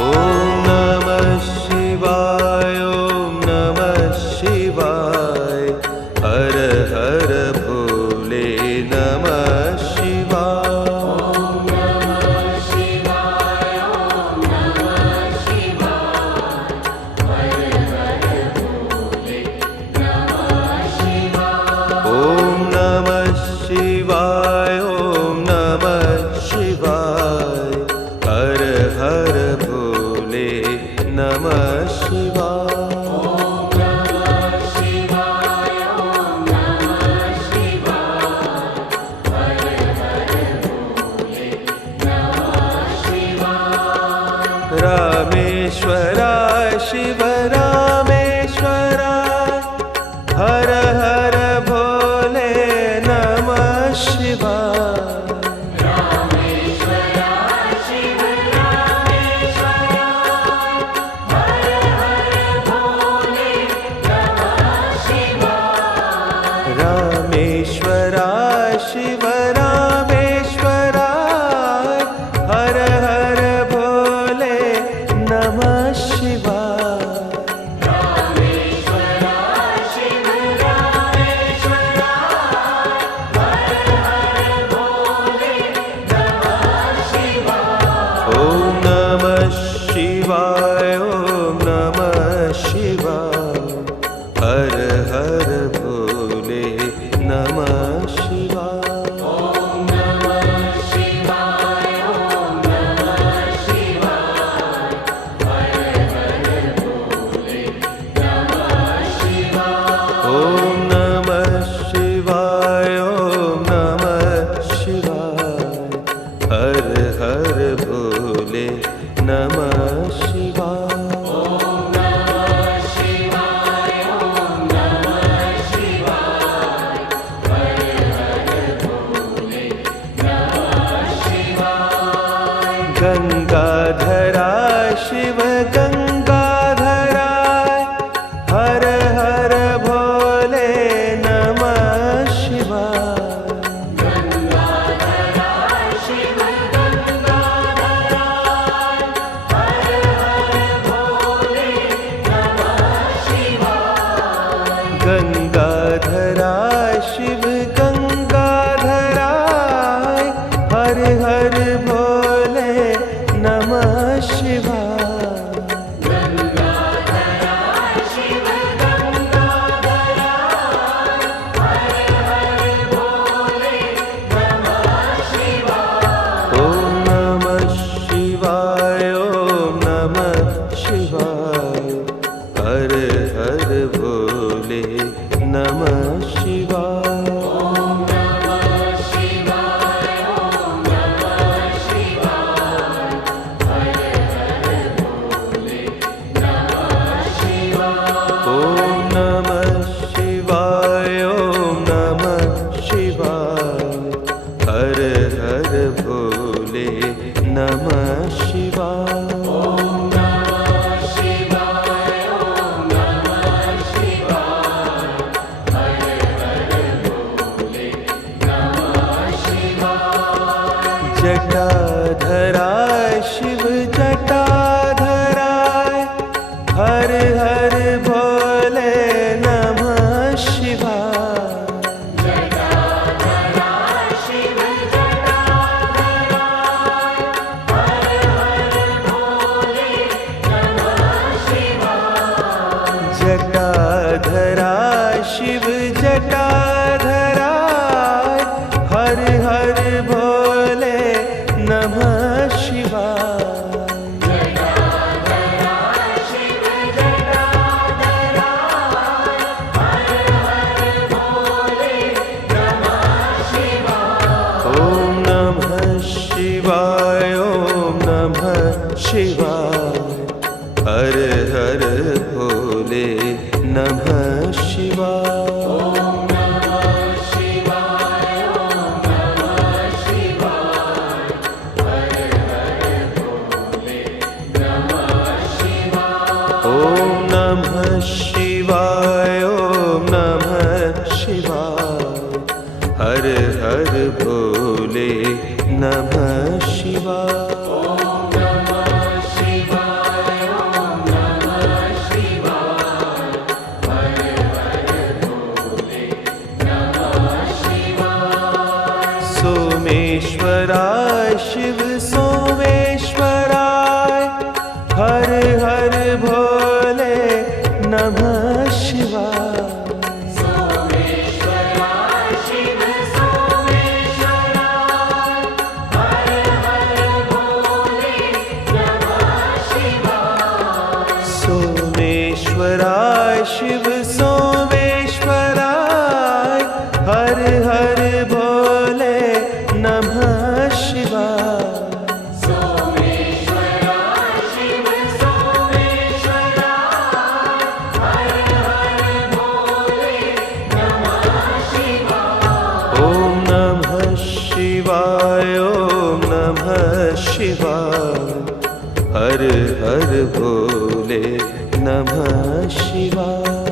ॐ नमः शिवाय ॐ नमः शिवाय हर हर भोले नमः शिवाय। ॐ नमः शिवाय ॐ नमः शिवाय हर हर भोले नमः शिवाय। ॐ नमः शिवाय ॐ नमः शिवाय हर हर भोले नमः शिवाय। ॐ नमः शिवाय ॐ नमः शिवाय हर हर भोले नमः शिवाय। रामेश्वराय शिव रामेश्वराय हर हर भोले नमः शिवाय। रामेश्वराय शिव रामेश्वराय हर हर भोले नमः शिवाय। रामेश्वराय शिव रामेश्वराय हर हर भोले नमः शिवाय। रामेश्वराय शिव रामेश्वराय हर हर भोले नमः शिवाय। ॐ नमः शिवाय ॐ नमः शिवाय हर हर भोले नमः शिवाय। ॐ नमः शिवाय ॐ नमः शिवाय हर हर भोले नमः शिवाय। ॐ नमः शिवाय ॐ नमः शिवाय हर हर भोले नमः शिवाय। ॐ नमः शिवाय ॐ नमः शिवाय हर हर भोले नमः शिवाय। गंगाधराय शिव गंगाधराय हर हर भोले नमः शिवाय। गंगाधराय शिव गंगाधराय हर हर भोले नमः शिवाय। गंगाधराय शिव गंगाधराय हर हर भोले नमः शिवाय। गंगाधराय शिव गंगाधराय हर हर भोले नमः शिवाय। ॐ नमः शिवाय ॐ नमः शिवाय हर हर भोले नमः शिवाय। ॐ नमः शिवाय ॐ नमः शिवाय हर हर भोले नमः शिवाय। ॐ नमः शिवाय ॐ नमः शिवाय हर हर भोले नमः शिवाय। ॐ नमः शिवाय ॐ नमः शिवाय हर हर भोले नमः शिवाय। जटाधराय शिव जटाधराय हर हर भोले नमः शिवाय। जटाधराय शिव जटाधराय हर हर भोले नमः शिवाय। जटाधराय शिव जटाधराय हर हर भोले नमः शिवाय। जटाधराय शिव जटाधराय हर हर भोले नमः शिवाय। ॐ नमः शिवाय ॐ नमः शिवाय हर हर भोले नमः शिवाय। ॐ नमः शिवाय ॐ नमः शिवाय हर हर भोले नमः शिवाय। ॐ नमः शिवाय ॐ नमः शिवाय हर हर भोले नमः शिवाय। ॐ नमः शिवाय हर हर भोले नमः शिवाय।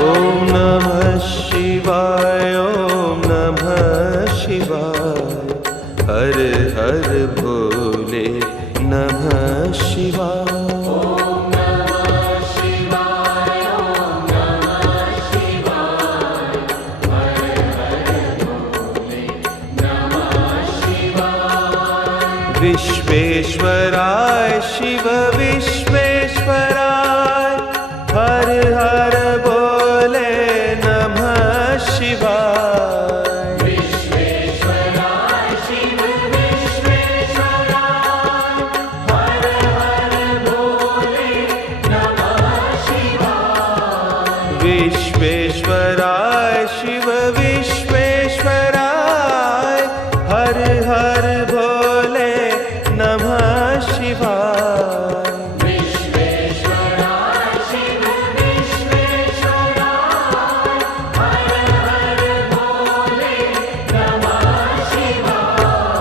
ओम नमः शिवाय ओम नमः शिवाय हर हर भोले नमः शिवाय। विश्वेश्वराय शिव विश्वेश्वराय हर हर भोले नमः शिवाय। विश्वेश्वराय शिव विश्वेश्वराय हर हर भोले नमः शिवाय। विश्वेश्वराय शिव विश्वेश्वराय हर हर भोले नमः शिवाय। विश्वेश्वराय शिव विश्वेश्वराय हर हर भोले नमः शिवाय।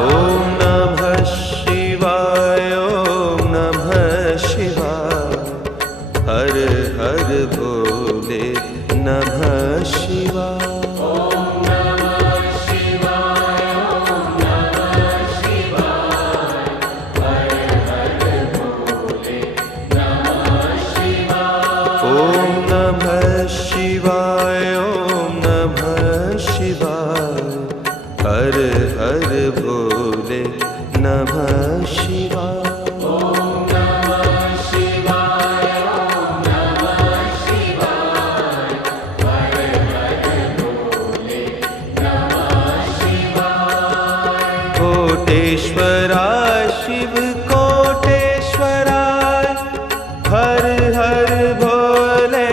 ओम नमः शिवाय ओम नमः शिवाय हर हर भोले नमः शिवाय। ओम नमः शिवाय ओम नमः शिवाय हर हर भोले नमः शिवाय। कोटेश्वराय शिव कोटेश्वराय हर हर भोले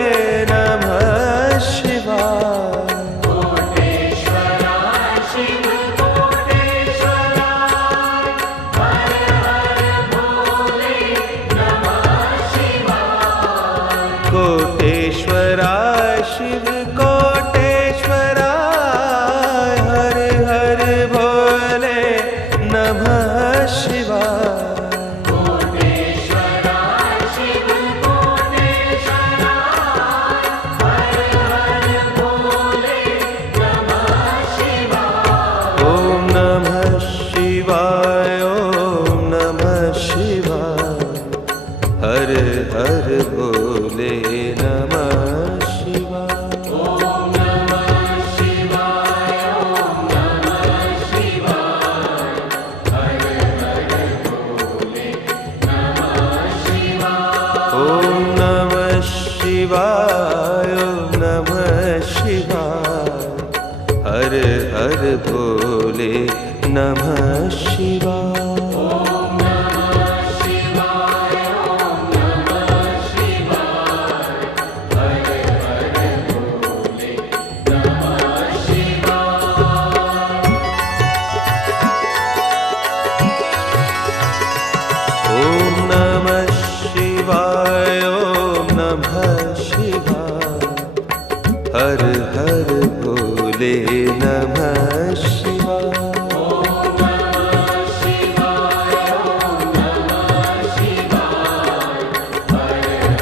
नमः शिवाय। कोटेश्वराय शिव कोटेश्वराय हर हर भोले नमः शिवाय। कोटेश्वराय शिव कोटेश्वराय हर हर भोले नमः शिवाय। कोटेश्वराय शिव कोटेश्वराय हर हर भोले नमः शिवाय। ओम नमः शिवाय ओम नमः शिवाय हर हर भोले नमः शिवाय। ओम नमः शिवाय ओम नमः शिवाय हर हर भोले नमः शिवाय। ओम नमः शिवाय ओम नमः शिवाय हर हर भोले नमः शिवाय। ओम नमः शिवाय ओम नमः शिवाय हर हर भोले नमः शिवाय। ओम नमः शिवाय ओम नमः शिवाय हर हर भोले नमः शिवाय। ओम नमः शिवाय ओम नमः शिवाय हर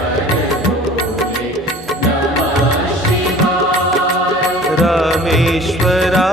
हर भोले नमः शिवाय। रामेश्वराय